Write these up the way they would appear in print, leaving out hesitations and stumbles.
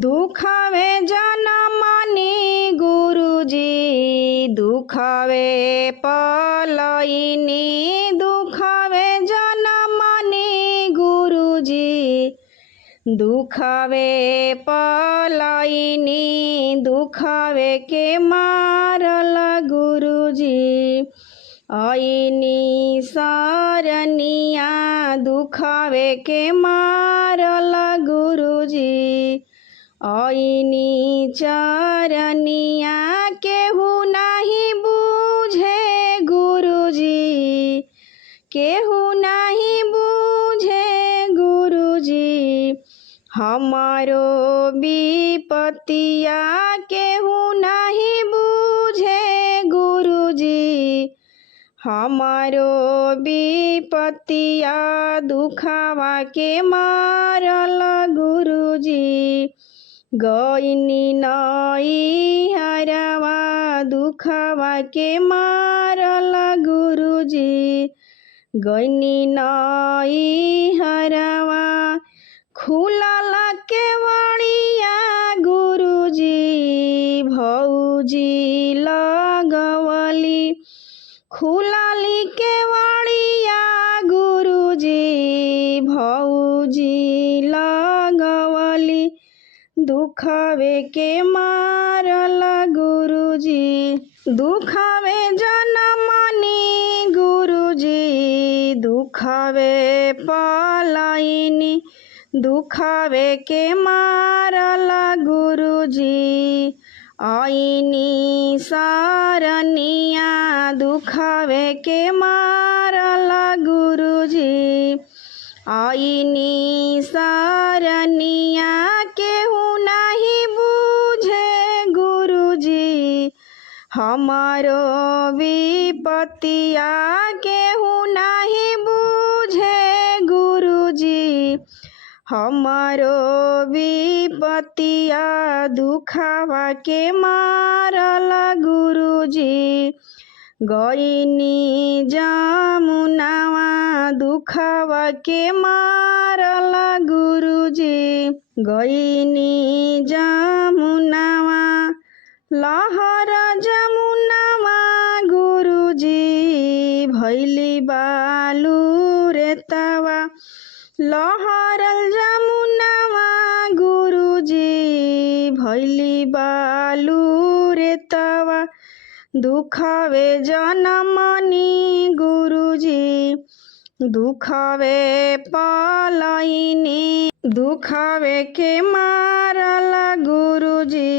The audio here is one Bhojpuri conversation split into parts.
दुखावे जनमनी गुरुजी दुखावे पलयिनी दुखावे जनमनी गुरुजी दुखावे पलयिनी दुखावे के मारल गुरुजी आईनी सरनिया दुखावे के मारल गुरुजी आईनी चरनिया केहू नहीं बूझे गुरुजी केहू नहीं बूझे गुरुजी हमारो विपतिया केहू नहीं बूझे गुरुजी हमारो विपतिया दुखावा के मारल गुरुजी गईनी नई हरवा दुखावा के मारल गुरुजी गईनी नई हरवा खुलल केवड़िया गुरुजी भौजी लगवली खुलली केवड़िया गुरुजी भौजी लगवली दुखावे के मारल गुरुजी दुखावे जनमनी गुरुजी दुखावे पलयिनी दुखावे के मारल गुरुजी आईनी सरनिया दुखावे के मारल गुरुजी आईनी सरनिया केहू नहीं बूझे गुरुजी हमारो विपतिया केहू नहीं बूझे गुरुजी हमारो विपतिया दुखावा के मारल गुरुजी गईनी जमुनावा दुखावा के मारल गुरुजी गईनी जमुनावा लहर जमुनावा गुरुजी भैली बालू रेतवा लहरल जमुनावा गुरुजी भैली बालू रेतवा दुखावे जनमनी गुरुजी दुखावे पलयिनी दुखावे के मारल गुरुजी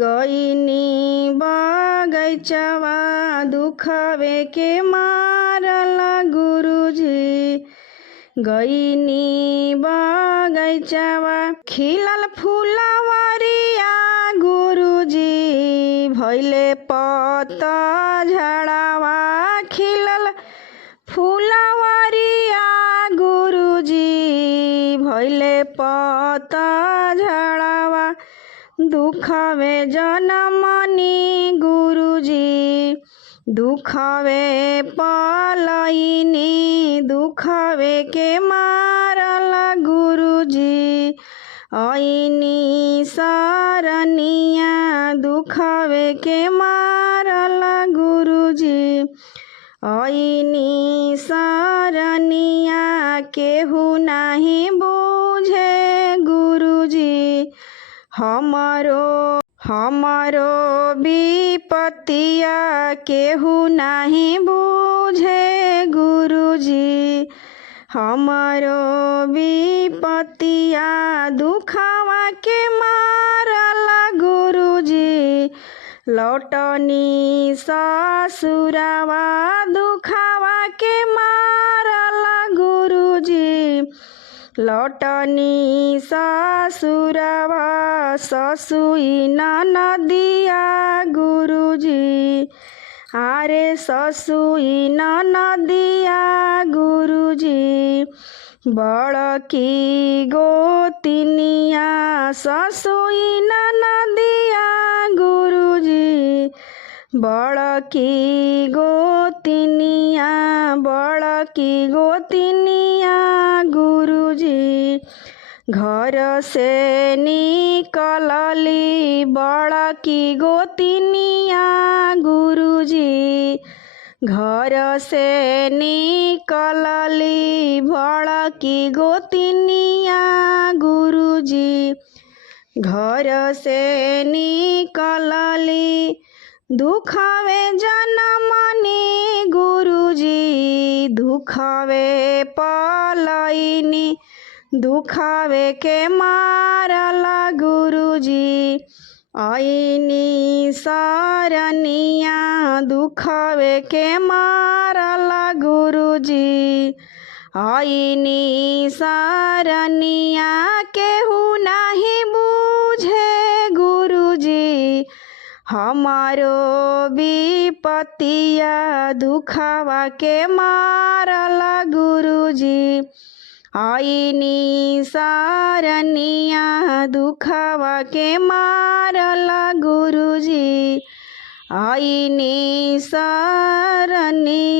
गईनी बगैचवा दुखावे के मारल गुरुजी गईनी बगैचवा खिलल फुलवरिया गुरुजी भैले पत झड़ावा खिलल फुलवरिया गुरुजी भैले पत झड़ावा दुखावे जनमनी गुरुजी दुखावे पलयिनी दुखावे के मारल गुरुजी आईनी सरनिया दुखावे के मारल गुरुजी आईनी सरनिया केहू नहीं बूझे गुरुजी हमारो विपतिया केहू नहीं बूझे गुरुजी हमारो विपतिया दुखावा के मारल गुरुजी लौटनी ससुरावा दुखावा के मारल गुरुजी लौटनी ससुरावा ससुई नदिया गुरुजी आरे ससुई नदिया गुरुजी बड़की गोतिनिया ससुई नदिया गुरुजी बड़की गोतिनिया बड़की गोतिनिया गुरुजी घर से निकलली बड़की गोतिनिया गुरुजी। घर से निकलली बड़की गोतिनिया गुरुजी। घर से निकलली दुखावे जनमनी गुरुजी। दुखावे पलैनी दुखावे के मारला गुरुजी। आईनी सरनिया दुखावे के मारला गुरुजी। आईनी सरनिया केहू नहीं बूझे गुरुजी। हमारो विपतिया दुखावा के मारला गुरुजी। आईनी सरनिया दुखावा के मारला गुरुजी। आईनी सरनिया।